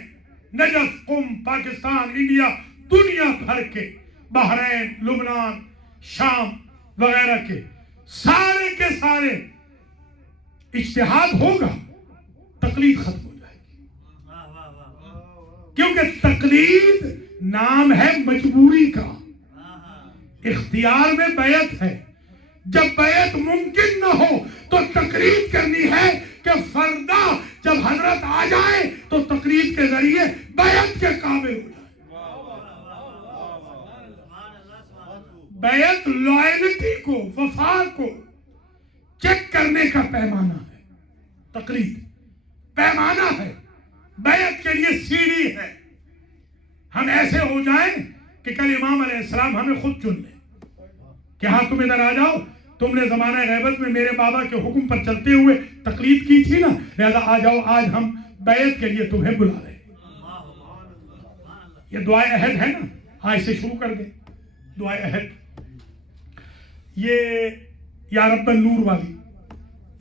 نجف، قم، پاکستان، انڈیا، دنیا بھر کے، بحرین، لبنان، شام وغیرہ کے سارے اجتہاد ہوگا، تقلید ختم ہو جائے گی، کیونکہ تقلید نام ہے مجبوری کا، اختیار میں بیعت ہے۔ جب بیعت ممکن نہ ہو تو تقلید کرنی ہے کہ فردا جب حضرت آ جائے تو تقلید کے ذریعے بیعت کے قابل ہو جائے۔ بیعت لائلٹی کو، وفا کو چیک کرنے کا پیمانہ ہے، تقلید پیمانہ ہے، بیعت کے لیے سیڑھی ہے۔ ہم ایسے ہو جائیں کہ کل امام علیہ السلام ہمیں خود چن لیں کہ ہاں تم ادھر آ جاؤ، تم نے زمانہ غیبت میں میرے بابا کے حکم پر چلتے ہوئے تقلید کی تھی نا، لہذا آ جاؤ، آج ہم بیعت کے لیے تمہیں بلا رہے ہیں۔ یہ دعائے عہد ہے نا، آج سے شروع کر دیں دعائے عہد۔ یہ یا رب النور والی،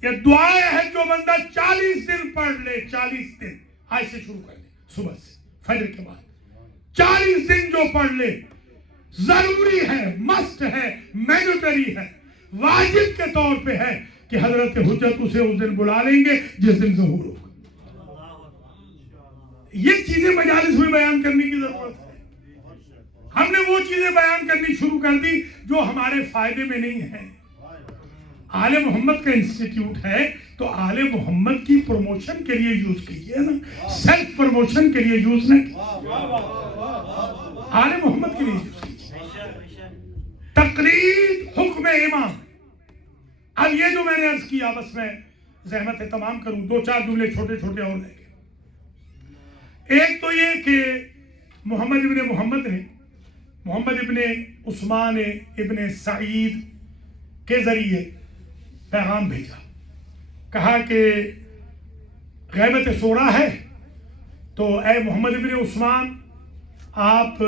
یہ دعائے عہد جو بندہ 40 دن پڑھ لے، 40 دن آج سے شروع کر دیں، صبح سے فجر کے بعد 40 دن جو پڑھ لے، ضروری ہے، مست ہے، مینڈیٹری ہے، واجب کے طور پہ ہے کہ حضرت حجت اسے اس دن بلا لیں گے جس دن ظہور ہوگا۔ یہ چیزیں مجالس میں بیان کرنے کی ضرورت ہے۔ ہم نے وہ چیزیں بیان کرنی شروع کر دی جو ہمارے فائدے میں نہیں ہیں۔ آل محمد کا انسٹیٹیوٹ ہے تو آل محمد کی پروموشن کے لیے یوز کیجئے نا، سیلف پروموشن کے لیے یوز نہ کیجئے، آل محمد کے لیے یوز کیجئے۔ تقلید حکم امام۔ اب یہ جو میں نے عرض کیا، بس میں زحمت ہے تمام کروں، 2-4 جملے چھوٹے چھوٹے اور لے گئے۔ ایک تو یہ کہ محمد ابن محمد نے محمد ابن عثمان ابن سعید کے ذریعے پیغام بھیجا، کہا کہ غیبت صغریٰ ہے تو اے محمد ابن عثمان، آپ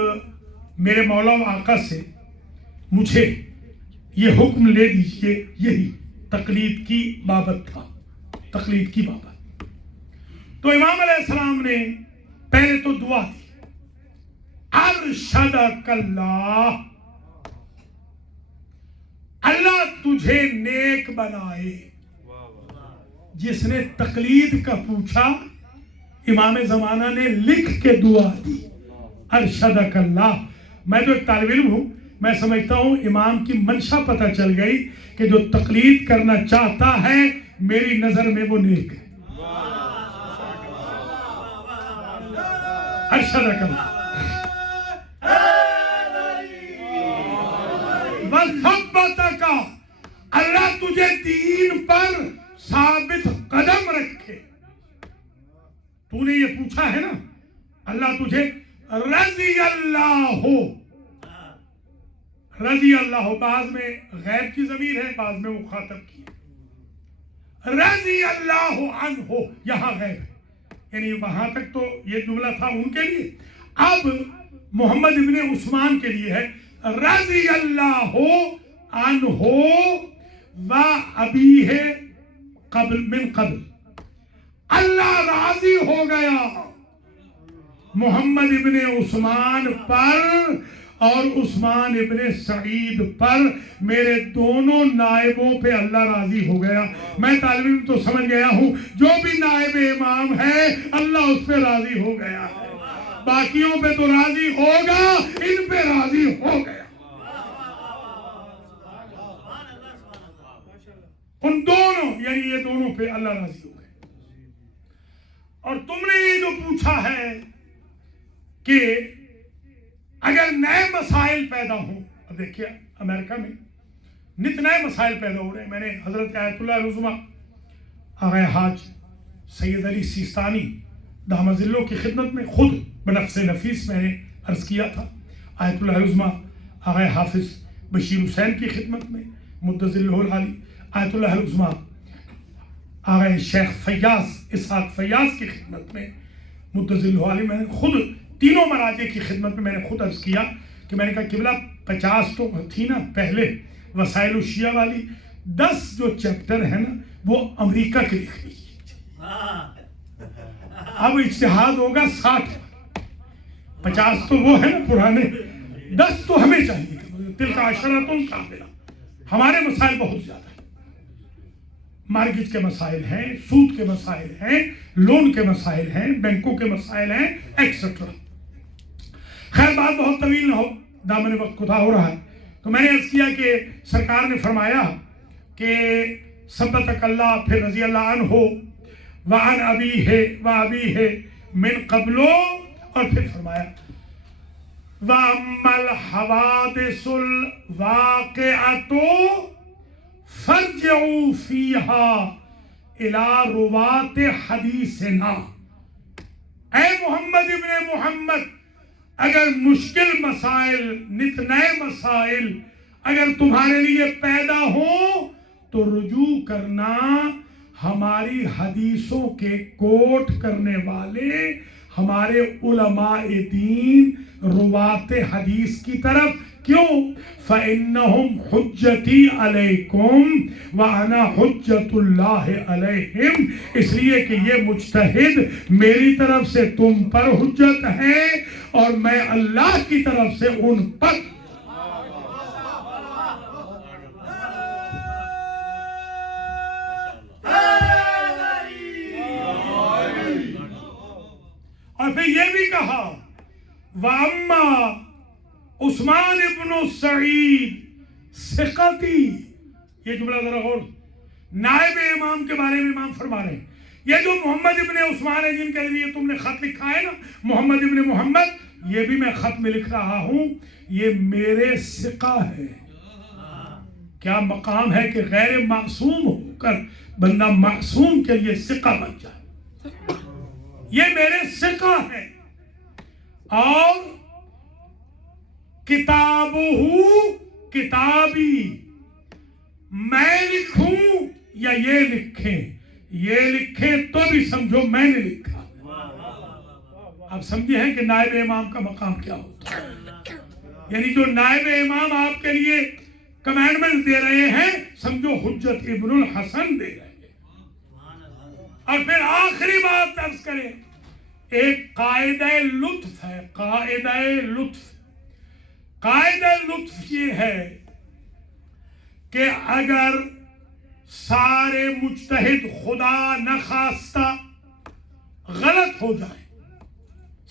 میرے مولا و آقا سے مجھے یہ حکم لے دیجئے، یہی تقلید کی بابت تھا، تقلید کی بابت۔ تو امام علیہ السلام نے پہلے تو دعا دی، ارشدک اللہ، اللہ تجھے نیک بنائے۔ جس نے تقلید کا پوچھا، امام زمانہ نے لکھ کے دعا دی، ارشدک اللہ۔ میں تو ایک طالب علم ہوں، میں سمجھتا ہوں امام کی منشا پتہ چل گئی کہ جو تقلید کرنا چاہتا ہے میری نظر میں وہ نیک ہے۔ ارشدک اللہ وثبتک، اللہ تجھے دین پر ثابت قدم رکھے۔ تو نے یہ پوچھا ہے نا، اللہ تجھے رضی اللہ ہو، رضی اللہ، بعض میں غیب کی ضمیر ہے، بعض میں مخاطب کی ہے، رضی اللہ عنہ، یہاں غیب ہے، یعنی وہاں تک تو یہ جملہ تھا ان کے لیے۔ اب محمد ابن عثمان کے لیے ہے رضی اللہ عنہ و ابیہ قبل من قبل، اللہ راضی ہو گیا محمد ابن عثمان پر اور عثمان ابن سعید پر، میرے دونوں نائبوں پہ اللہ راضی ہو گیا۔ میں طالب علم تو سمجھ گیا ہوں جو بھی نائب امام ہے اللہ اس پہ راضی ہو گیا ہے، باقیوں پہ تو راضی ہوگا، ان پہ راضی ہو گیا۔ ان دونوں یعنی یہ دونوں پہ اللہ راضی ہو گئے۔ اور تم نے یہ جو پوچھا ہے کہ اگر نئے مسائل پیدا ہوں، اب دیکھیے امریکہ میں نت نئے مسائل پیدا ہو رہے ہیں۔ میں نے حضرت آیت اللہ العظمہ آغا حاج سید علی سیستانی دامت ظلہ کی خدمت میں خود بنفس نفیس میں نے عرض کیا تھا، آیت اللہ العظمہ آغا حافظ بشیر حسین کی خدمت میں مد ظلہ العالی، آیت اللہ العظمہ آغا شیخ فیاض اسحاق فیاض کی خدمت میں مد ظلہ العالی، میں نے خود تینوں مراجع کی خدمت میں نے خود عرض کیا کہ میں نے کہا قبلہ 50 تو تھی نا پہلے وسائل الشیعہ والی، 10 جو چیپٹر ہے نا وہ امریکہ کے لکھ لی، اب اجتہاد ہوگا 60، 50 تو وہ ہے نا پرانے، 10 تو ہمیں چاہیے، تلک عشرۃ کاملہ۔ ہمارے مسائل بہت زیادہ ہیں، مارگیج کے مسائل ہیں، سود کے مسائل ہیں، لون کے مسائل ہیں، بینکوں کے مسائل ہیں، ایکسٹرا۔ خیر بات بہت طویل نہ ہو، دامن وقت کوتاہ ہو رہا ہے، تو میں نے عرض کیا کہ سرکار نے فرمایا کہ ثبتک اللہ، پھر رضی اللہ عنہ وعن ابیہ وابیہ من قبل، اور پھر فرمایا وَأَمَّا الْحَوَادِثُ الْوَاقِعَةُ فَارْجِعُوا فِيهَا إِلَىٰ رُوَاةِ حَدِيثِنَا۔ اے محمد ابن محمد، اگر مشکل مسائل، نت نئے مسائل اگر تمہارے لیے پیدا ہوں تو رجوع کرنا ہماری حدیثوں کے کوٹ کرنے والے ہمارے علماء دین روات حدیث کی طرف۔ کیوں؟ فَإِنَّهُمْ حُجَّتِي عَلَيْكُمْ وَأَنَا حُجَّةُ اللَّهِ عَلَيْهِمْ، اس لیے کہ یہ مجتہد میری طرف سے تم پر حجت ہے اور میں اللہ کی طرف سے ان پر۔ اور پھر یہ بھی کہا وَأَمَّا عثمان ابن سعید ثقتی، یہ جملہ ذرا غور، نائب امام کے بارے میں امام فرما رہے ہیں، یہ جو محمد ابن عثمان ہے جن کے لیے تم نے خط لکھا ہے نا، محمد ابن محمد، یہ بھی میں خط میں لکھ رہا ہوں، یہ میرے ثقہ ہے۔ کیا مقام ہے کہ غیر معصوم ہو کر بندہ معصوم کے لیے ثقہ بن جائے، یہ میرے ثقہ ہے۔ اور کتابہ کتابی، میں لکھوں یا یہ لکھیں، یہ لکھیں تو بھی سمجھو میں نے لکھا۔ آپ سمجھے ہیں کہ نائب امام کا مقام کیا ہوتا ہے، یعنی جو نائب امام آپ کے لیے کمانڈمنٹ دے رہے ہیں سمجھو حجت ابن الحسن دے رہے ہیں۔ اور پھر آخری بات عرض کریں، ایک قاعدہ لطف ہے، قاعدہ لطف، قاعدہ لطف یہ ہے کہ اگر سارے مجتہد خدا نخواستہ غلط ہو جائے،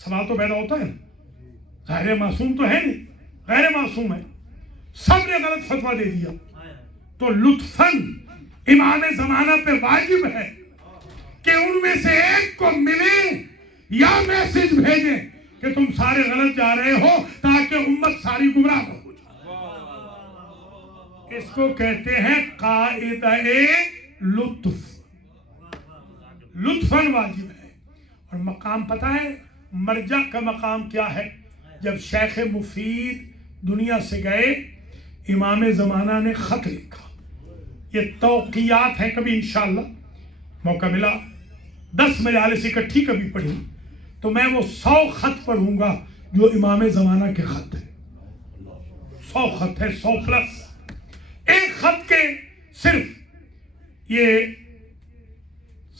سوال تو پیدا ہوتا ہے، غیر معصوم تو ہے نہیں، غیر معصوم ہے، سب نے غلط فتویٰ دے دیا، تو لطفاً امام زمانہ پہ واجب ہے کہ ان میں سے ایک کو ملے یا میسج بھیجیں کہ تم سارے غلط جا رہے ہو تاکہ امت ساری گمراہ ہو جائے۔ اس کو کہتے ہیں قاعدہ لطف، لطفاً واجب ہے۔ اور مقام پتہ ہے مرجع کا مقام کیا ہے؟ جب شیخ مفید دنیا سے گئے، امام زمانہ نے خط لکھا، یہ توقیات ہیں، کبھی انشاءاللہ موقع ملا 10 مجالس اکٹھی کبھی پڑھی تو میں وہ 100 خط پڑھوں گا جو امام زمانہ کے خط ہیں، 100 خط ہے، 100 پلس. ایک خط کے صرف یہ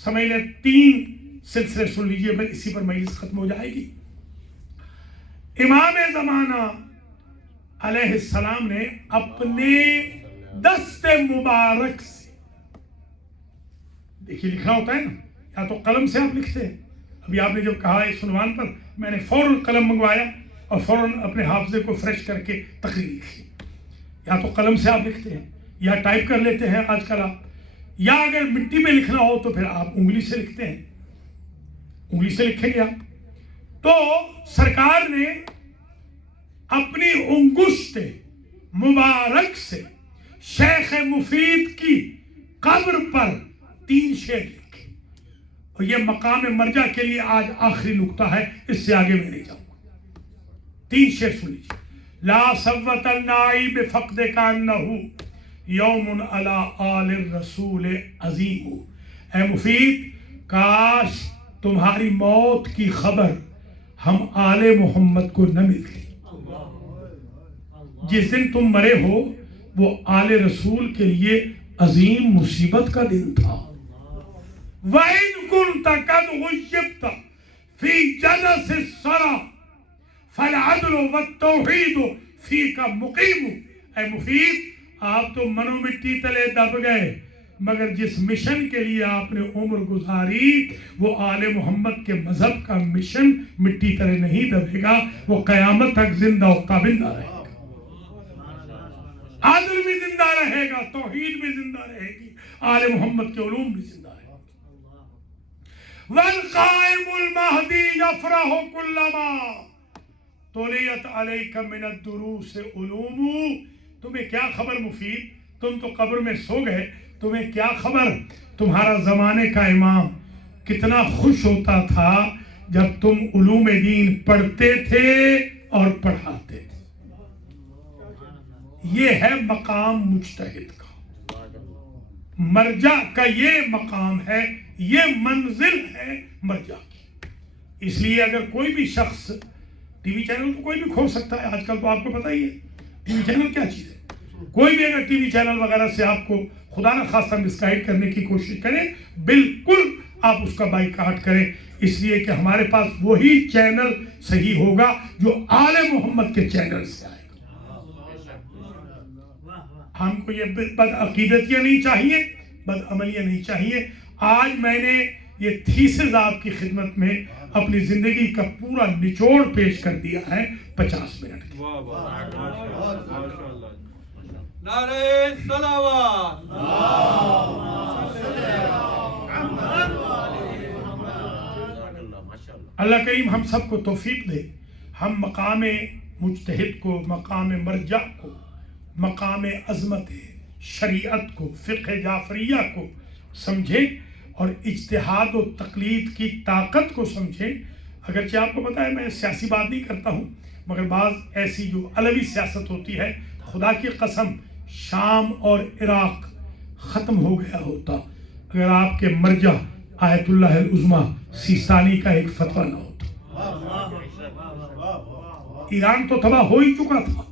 سمجھ لیں 3 سلسلے سن لیجئے، بس اسی پر مجلس ختم ہو جائے گی. امام زمانہ علیہ السلام نے اپنے دست مبارک سے، دیکھیے لکھنا ہوتا ہے نا، یا تو قلم سے آپ لکھتے ہیں. ابھی آپ نے جب کہا اس عنوان پر، میں نے فوراً قلم منگوایا اور فوراً اپنے حافظے کو فریش کر کے تقریر لکھی. یا تو قلم سے آپ لکھتے ہیں یا ٹائپ کر لیتے ہیں آج کل آپ، یا اگر مٹی میں لکھنا ہو تو پھر آپ انگلی سے لکھتے ہیں، انگلی سے لکھیں گے آپ. تو سرکار نے اپنی انگشت مبارک سے شیخ مفید کی قبر پر 3 شعر لکھے. اور یہ مقام مرجع کے لیے آج آخری نقطہ ہے، اس سے آگے میں نہیں جاؤں گا. 3 شعر سن لیجیے. لا صوت النائی بفقد کانہو یوم علی آل الرسول عظیم. اے مفید، کاش تمہاری موت کی خبر ہم آل محمد کو نہ ملتی. جس دن تم مرے ہو وہ آل رسول کے لیے عظیم مصیبت کا دن تھا. وَإِن كُنْتَ قَدْ غُيِّبْتَ فِي جَلَسِ الثَّرَى فَالْعَدْلُ وَالتَّوْحِيدُ فِيكَ مُقِيمُ. اے مفید، آپ تو منو مٹی تلے دب گئے، مگر جس مشن کے لیے آپ نے عمر گزاری وہ آل محمد کے مذہب کا مشن مٹی تلے نہیں دبے گا، وہ قیامت تک زندہ و تابندہ رہے گا. عادل بھی زندہ رہے گا، توحید بھی زندہ رہے گی، آل محمد کے علوم بھی زندہ رہے گا. وَالْقَائِمُ الْمَهْدِي يَفْرَحُ كُلَّمَا طُلِيَتْ عَلَيْكَ مِنَ الدُّرُوسِ عُلُومُ. تمہیں کیا خبر مفید، تم تو قبر میں سو گئے، تمہیں کیا خبر تمہارا زمانے کا امام کتنا خوش ہوتا تھا جب تم علوم دین پڑھتے تھے اور پڑھاتے تھے. یہ ہے مقام مجتہد کا، مرجع کا یہ مقام ہے، یہ منزل ہے مرجع کی. اس لیے اگر کوئی بھی شخص، ٹی وی چینل تو کوئی بھی کھول سکتا ہے، آج کل تو آپ کو پتہ ہی ہے ٹی وی چینل کیا چیز ہے. کوئی بھی اگر ٹی وی چینل وغیرہ سے آپ کو خدا نہ خواستہ مسگائیڈ کرنے کی کوشش کرے، بالکل آپ اس کا بائیکاٹ کریں، اس لیے کہ ہمارے پاس وہی چینل صحیح ہوگا جو آل محمد کے چینل سے آئے گا. ہم کو یہ بد عقیدتیاں نہیں چاہیے، بد عملیاں نہیں چاہیے. آج میں نے یہ تھیسز آپ کی خدمت میں اپنی زندگی کا پورا نچوڑ پیش کر دیا ہے 50 منٹ کی. نعرہ صلوات. اللہ کریم ہم سب کو توفیق دے، ہم مقام مجتہد کو، مقام مرجع کو، مقام عظمت شریعت کو، فقہ جعفریہ کو سمجھیں اور اجتہاد و تقلید کی طاقت کو سمجھیں. اگرچہ آپ کو پتہ ہے میں سیاسی بات نہیں کرتا ہوں، مگر بعض ایسی جو علوی سیاست ہوتی ہے، خدا کی قسم شام اور عراق ختم ہو گیا ہوتا اگر آپ کے مرجع آیت اللہ العظمیٰ سیستانی کا ایک فتویٰ نہ ہوتا. ایران تو تباہ ہو ہی چکا تھا،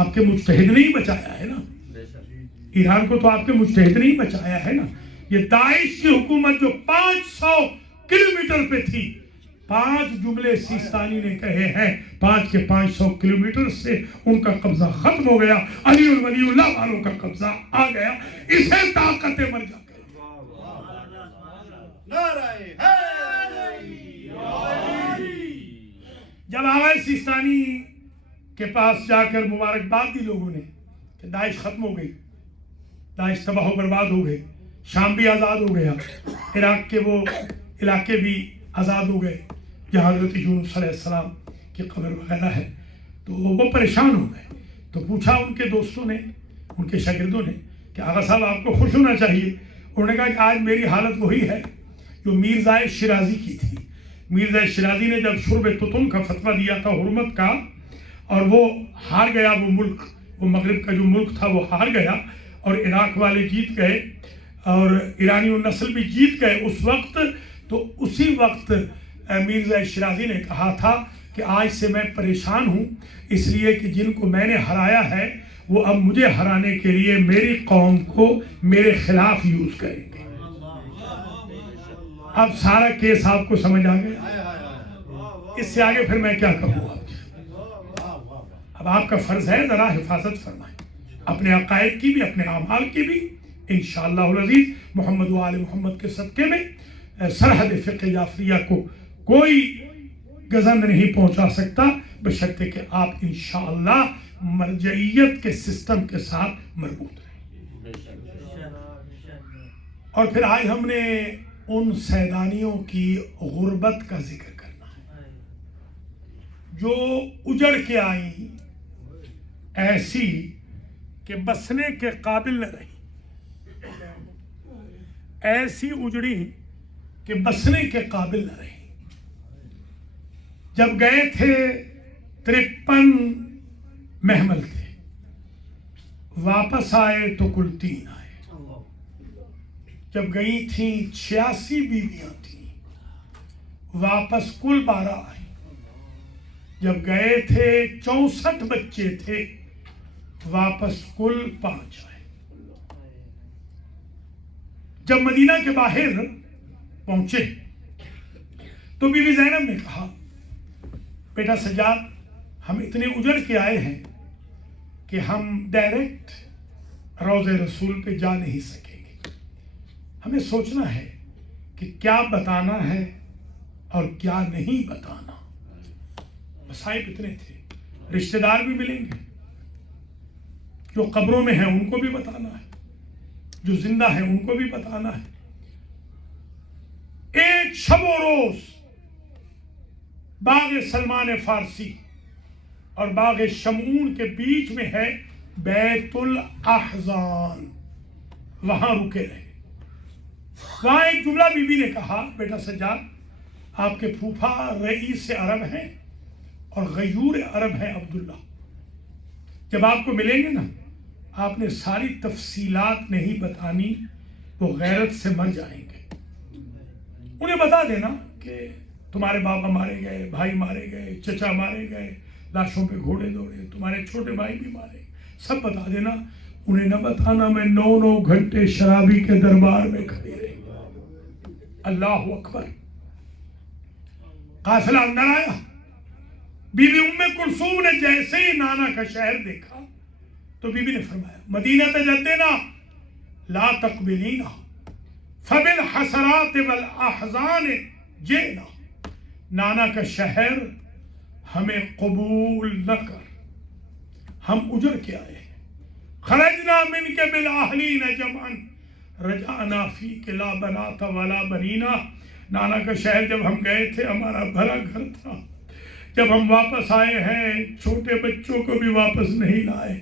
آپ کے مجتہد نے ہی بچایا ہے نا. ایران کو تو آپ کے مجتہد نے ہی بچایا ہے نا. یہ داعش کی حکومت جو 500 کلومیٹر پہ تھی، 5 جملے سیستانی نے کہے ہیں، 5 کے 500 کلومیٹر سے ان کا قبضہ ختم ہو گیا، علی ولی اللہ والوں کا قبضہ آ گیا. اسے طاقت مرجع کہتے ہیں. جب آواز سیستانی کے پاس جا کر مبارکباد دی لوگوں نے کہ داعش ختم ہو گئی، داعش تباہ و برباد ہو گئی، شام بھی آزاد ہو گیا، عراق کے وہ علاقے بھی آزاد ہو گئے جہاں حضرت یونس علیہ السلام کی قبر وغیرہ ہے، تو وہ پریشان ہو گئے. تو پوچھا ان کے دوستوں نے، ان کے شاگردوں نے کہ آغا صاحب آپ کو خوش ہونا چاہیے. انہوں نے کہا کہ آج میری حالت وہی ہے جو میرزا شیرازی کی تھی. میرزا شیرازی نے جب شرب تتن کا فتویٰ دیا تھا حرمت کا، اور وہ ہار گیا، وہ ملک، وہ مغرب کا جو ملک تھا وہ ہار گیا اور عراق والے جیت گئے اور ایرانی نسل بھی جیت گئے اس وقت. تو اسی وقت میرزا شیرازی نے کہا تھا کہ آج سے میں پریشان ہوں، اس لیے کہ جن کو میں نے ہرایا ہے وہ اب مجھے ہرانے کے لیے میری قوم کو میرے خلاف یوز کریں گے۔ اب سارا کیس آپ کو سمجھ آ گیا، اس سے آگے پھر میں کیا کہوں آپ سے؟ اب آپ کا فرض ہے ذرا حفاظت فرمائیں اپنے عقائد کی بھی، اپنے اعمال کی بھی۔ انشاءاللہ العزیز محمد و آل محمد کے صدقے میں سرحد فقہ جعفریہ کو کوئی گزند نہیں پہنچا سکتا، بشرطے کہ آپ انشاءاللہ مرجعیت کے سسٹم کے ساتھ مربوط رہیں۔ اور پھر آج ہم نے ان سیدانیوں کی غربت کا ذکر کرنا ہے جو اجڑ کے آئیں ایسی کہ بسنے کے قابل نہ رہی، ایسی اجڑی کہ بسنے کے قابل نہ رہی۔ جب گئے تھے 53 محمل تھے، واپس آئے تو کل 3 آئے۔ جب گئی تھیں 86 بیویاں تھیں، واپس کل 12 آئیں۔ جب گئے تھے 64 بچے تھے، واپس کل 5 آئے۔ جب مدینہ کے باہر پہنچے تو بی بی زینب نے کہا، بیٹا سجاد، ہم اتنے اجڑ کے آئے ہیں کہ ہم ڈائریکٹ روضہ رسول پہ جا نہیں سکیں گے، ہمیں سوچنا ہے کہ کیا بتانا ہے اور کیا نہیں بتانا۔ مصائب اتنے تھے، رشتہ دار بھی ملیں گے، جو قبروں میں ہیں ان کو بھی بتانا ہے، جو زندہ ہیں ان کو بھی بتانا ہے۔ ایک شب و روز باغ سلمان فارسی اور باغ شمعون کے بیچ میں ہے بیت الاحزان، وہاں رکے رہے۔ وہاں ایک جملہ بی بی نے کہا، بیٹا سجاد، آپ کے پھوپھا رئیس عرب ہیں اور غیور عرب ہیں عبداللہ، جب آپ کو ملیں گے نا، آپ نے ساری تفصیلات نہیں بتانی، وہ غیرت سے مر جائیں گے۔ انہیں بتا دینا کہ تمہارے بابا مارے گئے، بھائی مارے گئے، چچا مارے گئے، لاشوں پہ گھوڑے دوڑے، تمہارے چھوٹے بھائی بھی مارے گئے، سب بتا دینا۔ انہیں نہ بتانا میں 9 گھنٹے شرابی کے دربار میں کھڑی رہی۔ اللہ اکبر۔ قافلہ اندر آیا، بی بی ام کلثوم نے جیسے ہی نانا کا شہر دیکھا تو بی بی نے فرمایا، مدینہ تجدنا لا تقبلینا فبالحسرات والاحزان جئنا۔ نانا کا شہر ہمیں قبول نہ کر، ہم اجڑ کے آئے ہیں۔ خرجنا من کے بالاہلین جمعا رجعنا فیک لا بنات ولا بنینا۔ نانا کا شہر جب ہم گئے تھے ہمارا بھرا گھر تھا، جب ہم واپس آئے ہیں چھوٹے بچوں کو بھی واپس نہیں لائے،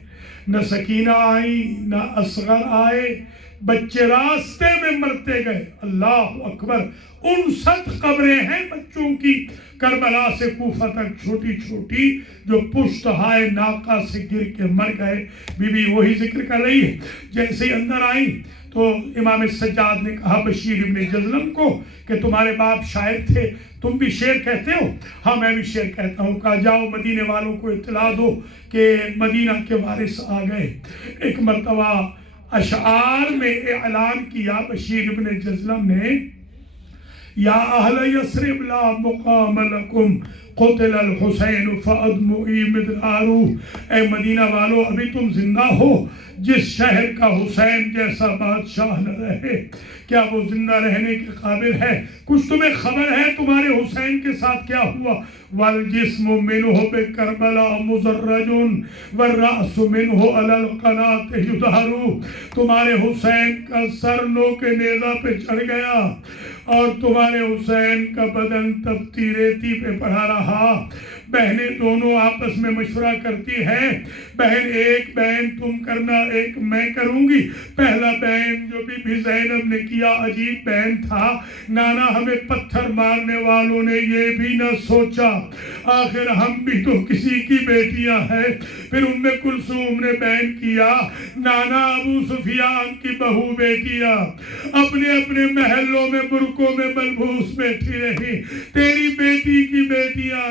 نہ سکینہ آئی نہ اصغر آئے، بچے راستے میں مرتے گئے۔ اللہ اکبر۔ 59 قبریں ہیں بچوں کی کربلا سے کوفہ تک، چھوٹی چھوٹی، جو پشت ہائے ناقہ سے گر کے مر گئے۔ بی بی وہی ذکر کر رہی ہے۔ جیسے ہی اندر آئیں تو امام سجاد نے کہا بشیر ابن جزلم کو کہ تمہارے باپ شاعر تھے، تم بھی شعر کہتے ہو؟ ہاں میں بھی شعر کہتا ہوں۔ کہا جاؤ مدینے والوں کو اطلاع دو کہ مدینہ کے وارث آ گئے۔ ایک مرتبہ اشعار میں اعلان کیا بشیر ابن جزلم نے، یا اہل یثرب لا مقام لکم قتل الحسین فادمعی مدرارو۔ اے مدینہ والو، ابھی تم زندہ ہو، جس شہر کا حسین جیسا بادشاہ نہ رہے، کیا وہ زندہ رہنے کے قابل ہے؟ کچھ تمہیں خبر ہے تمہارے حسین کے ساتھ کیا ہوا؟ والجسم منہ بکربلا مزرج والرأس منہ علی القناة یدہر۔ تمہارے حسین کا سر نو کے نیزہ پہ چڑھ گیا اور تمہارے حسین کا بدن تپتی ریتی پہ پڑا رہا۔ بہنیں دونوں آپس میں مشورہ کرتی ہیں، بہن ایک بہن تم کرنا، ایک میں کروں گی۔ پہلا بہن جو بی بی زینب نے کیا عجیب بہن تھا، نانا ہمیں پتھر مارنے والوں نے یہ بھی نہ سوچا، آخر ہم بھی تو کسی کی بیٹیاں ہیں۔ پھر ام کلثوم نے بہن کیا، نانا ابو سفیان کی بہو بیٹیاں اپنے اپنے محلوں میں برقوں میں ملبوس بیٹھی رہی، تیری بیٹی کی بیٹیاں